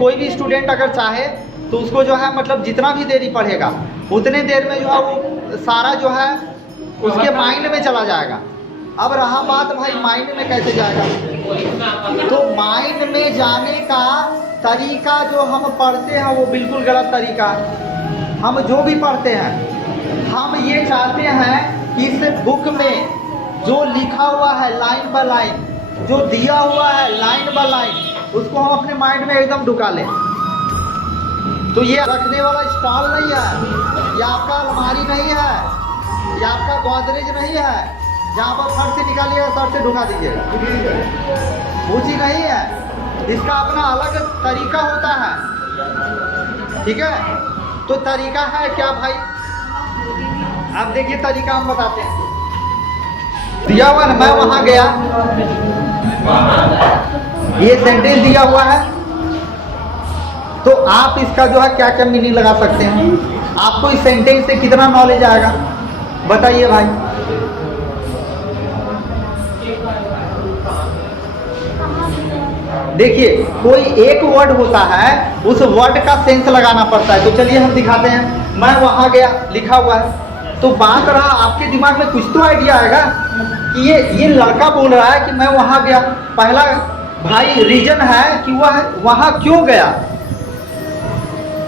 कोई भी स्टूडेंट अगर चाहे तो उसको जो है मतलब जितना भी देरी पढ़ेगा उतने देर में जो है वो सारा जो है उसके माइंड में चला जाएगा। अब रहा बात भाई माइंड में कैसे जाएगा, तो माइंड में जाने का तरीका जो हम पढ़ते हैं वो बिल्कुल गलत तरीका है। हम जो भी पढ़ते हैं हम ये चाहते हैं कि इस बुक में जो लिखा हुआ है लाइन बाय लाइन, जो दिया हुआ है लाइन बाय लाइन, उसको हम अपने माइंड में एकदम ढुका लें। तो ये रखने वाला स्टॉल नहीं है, ये आपका अलमारी नहीं है, ये आपका गोदरेज नहीं है जहाँ पर फट से निकालिएगा सर से ढुका दीजिएगा, वो चीज़ नहीं है। इसका अपना अलग तरीका होता है, ठीक है। तो तरीका है क्या भाई, आप देखिए तरीका हम बताते हैं। दिया हुआ ना, मैं वहाँ गया, ये सेंटेंस दिया हुआ है, तो आप इसका जो है क्या क्या मीनिंग लगा सकते हैं। आपको इस सेंटेंस से कितना नॉलेज आएगा बताइए भाई। देखिए कोई एक वर्ड होता है, उस वर्ड का सेंस लगाना पड़ता है। तो चलिए हम दिखाते हैं। मैं वहाँ गया लिखा हुआ है, तो बात रहा आपके दिमाग में कुछ तो आइडिया आएगा कि ये लड़का बोल रहा है कि मैं वहाँ गया। पहला भाई रीजन है कि वह वहाँ क्यों गया,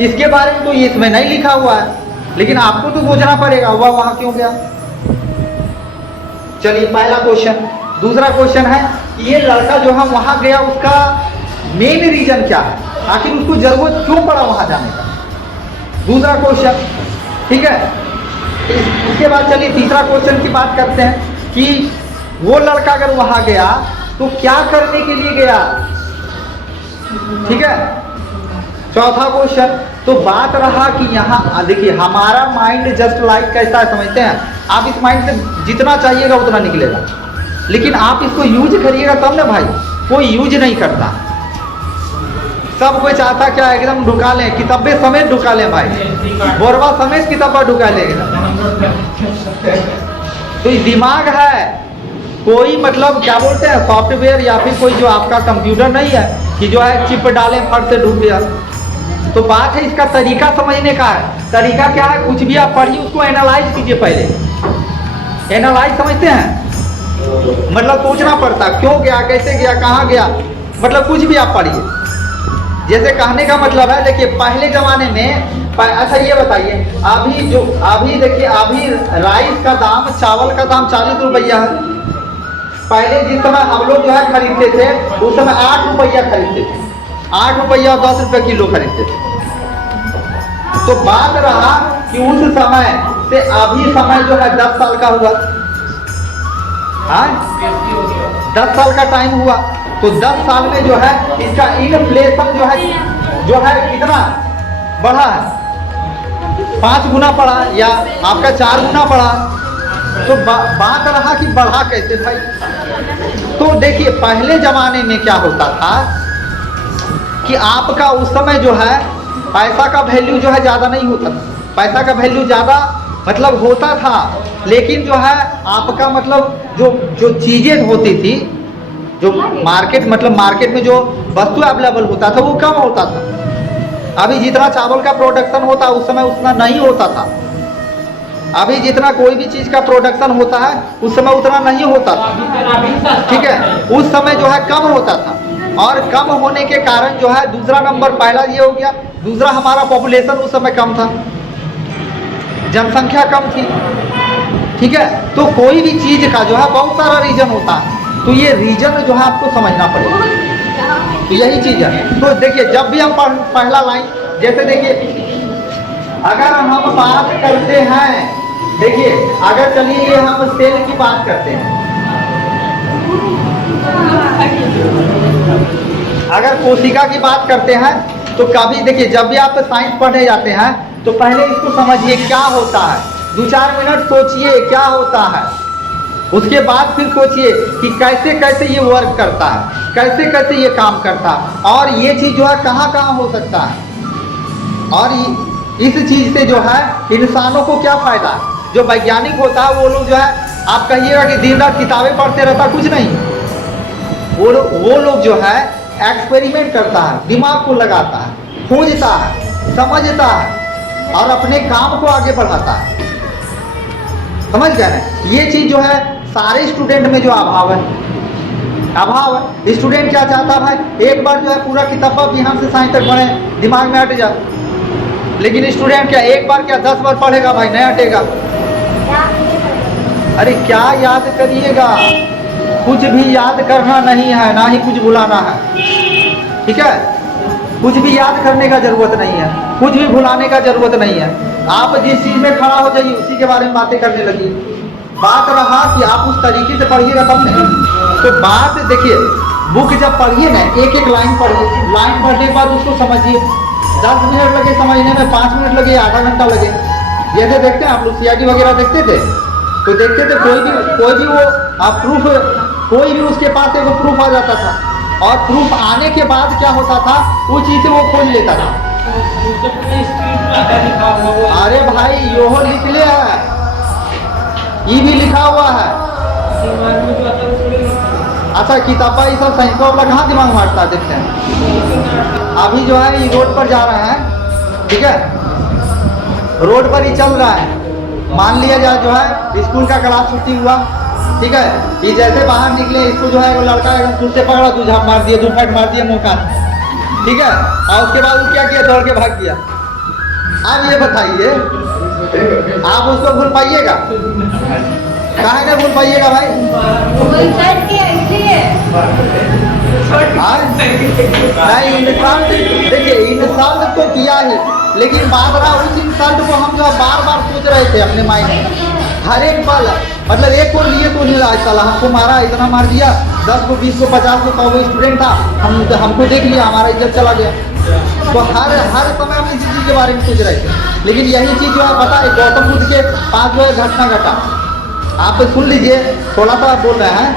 इसके बारे में तो इसमें नहीं लिखा हुआ है, लेकिन आपको तो सोचना पड़ेगा वह वहाँ क्यों गया। चलिए पहला क्वेश्चन। दूसरा क्वेश्चन है कि ये लड़का जो है वहाँ गया, उसका मेन रीजन क्या है, आखिर उसको जरूरत क्यों पड़ा वहाँ जाने का। दूसरा क्वेश्चन, ठीक है। उसके बाद चलिए तीसरा क्वेश्चन की बात करते हैं कि वो लड़का अगर वहाँ गया तो क्या करने के लिए गया, ठीक है। चौथा क्वेश्चन, तो बात रहा कि यहाँ देखिए हमारा माइंड जस्ट लाइक कैसा है समझते हैं आप, इस माइंड से जितना चाहिएगा उतना निकलेगा, लेकिन आप इसको यूज करिएगा तब ना भाई। कोई यूज नहीं करता, सब कोई चाहता क्या एकदम ढुका लें, किताबें समेत ढुका लें भाई, बोरवा समेत किताबा ढुका लेगा। तो ये दिमाग है, कोई मतलब क्या बोलते हैं सॉफ्टवेयर या फिर कोई जो आपका कंप्यूटर नहीं है कि जो है चिप डालें फट से ढूंढ गया। तो बात है इसका तरीका समझने का है। तरीका क्या है, कुछ भी आप पढ़िए उसको एनालाइज कीजिए पहले। एनालाइज समझते हैं, मतलब सोचना पड़ता क्यों गया, कैसे गया, कहाँ गया, मतलब कुछ भी आप पढ़िए। जैसे कहने का मतलब है देखिए पहले जमाने में अच्छा ये बताइए अभी देखिए अभी राइस का दाम, चावल का दाम 40 रुपया है। पहले जिस समय हम लोग जो है खरीदते थे उस समय 8 रुपया खरीदते थे, 8 रुपया और 10 रुपये किलो खरीदते थे। तो बात रहा कि उस समय से अभी समय जो है 10 साल का हुआ, हाँ 10 साल का टाइम हुआ। तो 10 साल में जो है इसका इन्फ्लेशन जो है कितना बढ़ा है, 5 गुना बढ़ा या आपका 4 गुना बढ़ा। तो बात रहा कि बढ़ा कैसे भाई। तो देखिए पहले जमाने में क्या होता था कि आपका उस समय जो है पैसा का वैल्यू जो है ज़्यादा नहीं होता था, पैसा का वैल्यू ज़्यादा मतलब होता था, लेकिन जो है आपका मतलब जो चीज़ें होती थी, जो मार्केट में जो वस्तु अवेलेबल होता था वो कम होता था। अभी जितना चावल का प्रोडक्शन होता उस समय उतना नहीं होता था। अभी जितना कोई भी चीज़ का प्रोडक्शन होता है उस समय उतना नहीं होता था, ठीक है। उस समय जो है कम होता था, और कम होने के कारण जो है दूसरा नंबर, पहला ये हो गया, दूसरा हमारा पॉपुलेशन उस समय कम था, जनसंख्या कम थी, ठीक है। तो कोई भी चीज़ का जो है बहुत सारा रीजन होता है, तो ये रीजन जो है आपको समझना पड़ेगा। तो यही चीज़ है। तो देखिए जब भी हम पहला लाइन, जैसे देखिए अगर हम बात करते हैं, देखिए अगर चलिए हम सेल की बात करते हैं, अगर कोशिका की बात करते हैं तो कभी देखिए जब भी आप साइंस पढ़ने जाते हैं तो पहले इसको समझिए क्या होता है, 2-4 मिनट सोचिए क्या होता है, उसके बाद फिर सोचिए कि कैसे कैसे ये वर्क करता है, कैसे कैसे ये काम करता है, और ये चीज़ जो है कहाँ कहाँ हो सकता है, और इस चीज़ से जो है इंसानों को क्या फ़ायदा है। जो वैज्ञानिक होता है वो लोग जो है आप कहिएगा कि दिन रात किताबें पढ़ते रहता, कुछ नहीं, वो लोग जो है एक्सपेरिमेंट करता है, दिमाग को लगाता है, खोजता है, समझता है और अपने काम को आगे बढ़ाता है। समझ गए ना? ये चीज़ जो है सारे स्टूडेंट में जो अभाव है। स्टूडेंट क्या चाहता है भाई, एक बार जो है पूरा किताबा बिहार से साइंस तक पढ़े, दिमाग में हट जाए। लेकिन स्टूडेंट क्या एक बार क्या 10 बार पढ़ेगा भाई, नहीं हटेगा। अरे क्या याद करिएगा, कुछ भी याद करना नहीं है, ना ही कुछ भुलाना है। ठीक है, कुछ भी याद करने का जरूरत नहीं है, कुछ भी भुलाने का जरूरत नहीं है। आप जिस चीज़ में खड़ा हो जाइए उसी के बारे में बातें करने लगी। बात रहा कि आप उस तरीके से पढ़िएगा तब नहीं। तो बात देखिए, बुक जब पढ़िए ना, एक एक लाइन पढ़िए, लाइन पढ़ने के बाद उसको समझिए। 10 मिनट लगे समझने में, 5 मिनट लगे, आधा घंटा लगे। जैसे देखते हैं आप लोग CID वगैरह देखते थे, तो देखते थे कोई भी वो प्रूफ, कोई भी उसके पास एक प्रूफ आ जाता था, और प्रूफ आने के बाद क्या होता था, वो चीज़ वो खोज लेता था। अरे भाई योहो लिख लिया है, ये भी लिखा हुआ है। अच्छा किताबा ये सब साइंस वाला कहाँ दिमाग मारता है, देखते हैं। अभी जो है ये रोड पर जा रहा है, ठीक है, रोड पर ही चल रहा है। मान लिया जाए जो है स्कूल का क्लास छुट्टी हुआ, ठीक है, ये जैसे बाहर निकले, इसको जो है वो लड़का एकदम खुद से पकड़ा, 2 झाप मार दिया, 2 फट मार दिया मौका, ठीक है। और उसके बाद वो क्या किया, दौड़ के भाग गया। अब ये बताइए आप उसको भूल पाइएगा? काहे ना भूल पाइएगा भाई? नहीं, इंसान देखिए, इंसान तो किया ही, लेकिन बात रहा उस इंसान को हम जो बार बार सोच रहे थे अपने माइंड में, हर एक पल, मतलब एक को लिए तो नहीं, आज साला हमको मारा, इतना मार दिया, 10 को 20 को 50 को 100 स्टूडेंट था, हमको देख लिया, हमारा इज्जत चला गया। तो हर समय हम इसी चीज़ के बारे में सोच रहे थे। लेकिन यही चीज़ जो है पता है, गौतम बुद्ध के पास जो है घटना घटा, आप सुन लीजिए, थोड़ा सा बोल रहे हैं।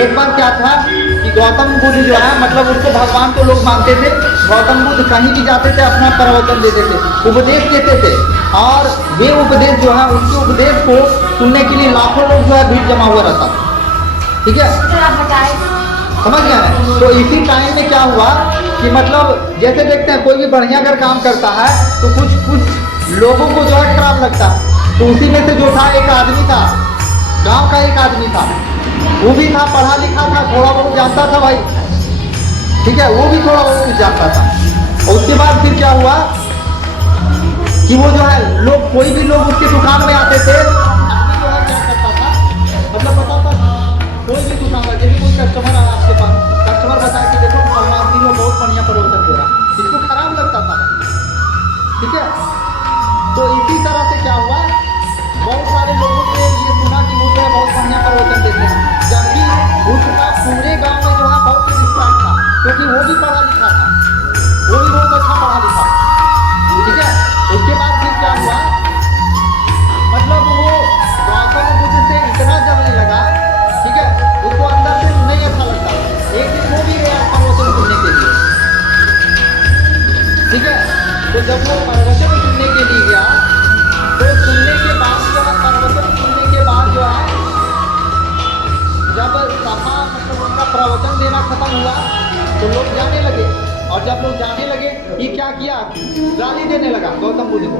एक बार क्या था कि गौतम बुद्ध जो है, मतलब उनको भगवान तो लोग मानते थे। गौतम बुद्ध कहीं भी जाते थे अपना प्रवचन देते थे, उपदेश देते थे, और वे उपदेश जो है, उनके उपदेश को सुनने के लिए लाखों लोग जो है भीड़ जमा हुआ रहता था। ठीक है, समझ गया है? तो इसी टाइम में क्या हुआ कि मतलब जैसे देखते हैं कोई भी बढ़िया अगर काम करता है तो कुछ लोगों को जो है खराब लगता है। तो उसी में से जो था, एक आदमी था, गांव का एक आदमी था, वो भी था, पढ़ा लिखा था, थोड़ा बहुत जानता था भाई, ठीक है, वो भी थोड़ा बहुत जानता था। और उसके बाद फिर क्या हुआ कि वो जो है लोग, कोई भी लोग उसके दुकान में आते थे, आदमी जो है क्या करता था, मतलब बताता था, कोई भी दुकान का, जैसे कोई कस्टमर आया आपके पास, कस्टमर बताया कि देखो आदमी लोग बहुत बढ़िया प्रवचन दे रहा, इसको खराब लगता था, ठीक है। तो इसी तरह से क्या हुआ, बहुत सारे लोगों से ये सुना कि वो जो है बहुत बढ़िया प्रवचन देते हैं, जबकि उसका पूरे गांव में जो है बहुत रिस्पेक्ट था, क्योंकि वो भी पढ़ा लिखा था, वो भी बहुत अच्छा पढ़ा लिखा, ठीक है। उसके बाद फिर क्या हुआ, मतलब वो गौतम बुद्ध से इतना जमने लगा, ठीक है, उसको अंदर से नहीं अच्छा लगता। एक दिन वो भी गया प्रवचन सुनने के लिए, ठीक है। तो जब वो प्रवचन सुनने के लिए गया, तो सुनने के बाद जो है, प्रवचन सुनने के बाद जो है, जब सभा मतलब उनका प्रवचन देना खत्म हुआ तो लोग जाने लगे, और जब लोग जाने लगे, ये क्या किया, गाली देने लगा गौतम बुद्ध को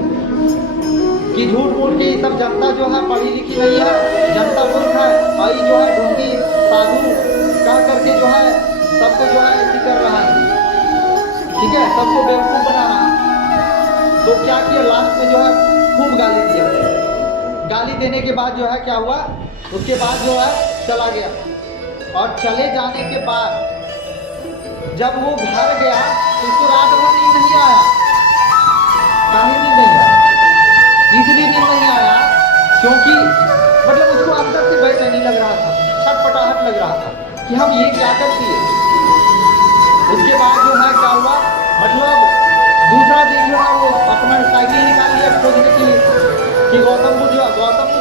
कि झूठ मूठ के ये सब जनता जो है पढ़ी लिखी नहीं है, जनता मूर्ख है, और ये जो है ढोंगी साधु का करके जो है सबको जो है ऐसी कर रहा है, ठीक है, सबको बेवकूफ़ बना रहा है। तो क्या किया, लास्ट में जो है खूब गाली दिया। गाली देने के बाद जो है क्या हुआ, उसके बाद जो है चला गया, और चले जाने के बाद जब वो घर गया तो उसको रात भर नींद नहीं आया। काहे नींद नहीं आया? इसलिए नींद नहीं आया क्योंकि मतलब उसको अंदर से बेचैनी लग रहा था, छटपटाहट लग रहा था कि हम ये क्या कर दिए। उसके बाद जो है क्या हुआ, मतलब दूसरा दिन जो है वो अपना साइकिल निकाल लिया खोजने के लिए कि गौतम बुद्ध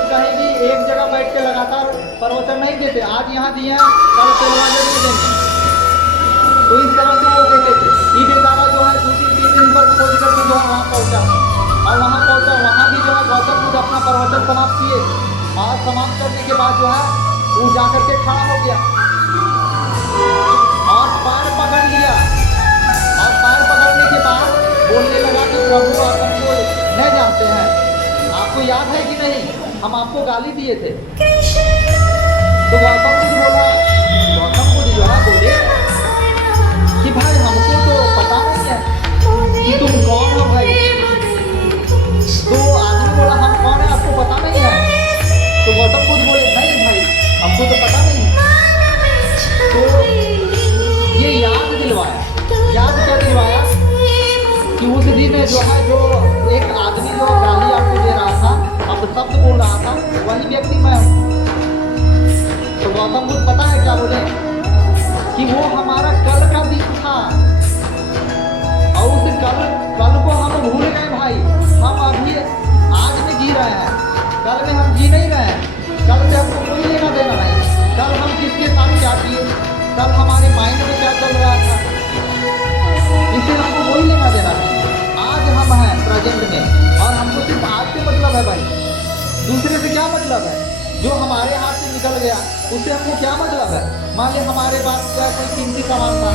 कहीं भी एक जगह बैठ के लगातार प्रवचन नहीं देते, आज यहाँ दिए हैं कल तेलवाले नहीं देंगे, तो इस तरह से वो देते थे। ये बेचारा जो है 2-3 दिन पर खोज करके जो है वहाँ पहुँचा, और वहाँ पहुँचा, वहाँ भी जो है गौतम बुद्ध अपना प्रवचन समाप्त किए, और समाप्त करने के बाद जो है वो जा करके खड़ा हो गया, और बार नहीं जानते हैं? आपको याद है कि नहीं हम आपको गाली दिए थे? तो गौतम बुद्ध जो है बोले कि भाई हमको तो पता नहीं है कि तुम कौन हो भाई। तो आदमी बोला हम कौन है आपको पता नहीं है? तो गौतम बुद्ध बोले नहीं भाई हमको तो पता नहीं। तो ये याद दिलवाया। याद क्या दिलवाया कि उस दिन जो है जो एक आदमी जो गाली आपको दे रहा था, अब शब्द बोल रहा था, वही व्यक्ति मैं हूँ। तो गौतम बुद्ध पता है क्या बोले कि वो हमारा कल का दिन था और उस कल को हम भूल गए भाई। हम अभी आज में जी रहे हैं, कल में हम जी नहीं रहे हैं। कल से हमको कोई लेना देना नहीं। कल हम किसके साथ क्या किए, कल हमारे माइंड में क्या चल रहा था, इससे हमको कोई लेना देना नहीं। आज हम हैं प्रेजेंट में और हमको सिर्फ आज से मतलब है भाई। दूसरे से क्या मतलब है? जो हमारे हाथ से निकल गया उससे हमको क्या मतलब है? मान लिया हमारे पास कोई कीमती सामान था,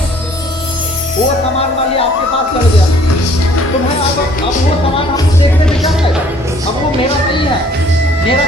वो सामान मान लिया आपके पास चल गया, तो भाई अब वो सामान हमको देखने में क्या लगेगा? अब वो मेरा नहीं है, मेरा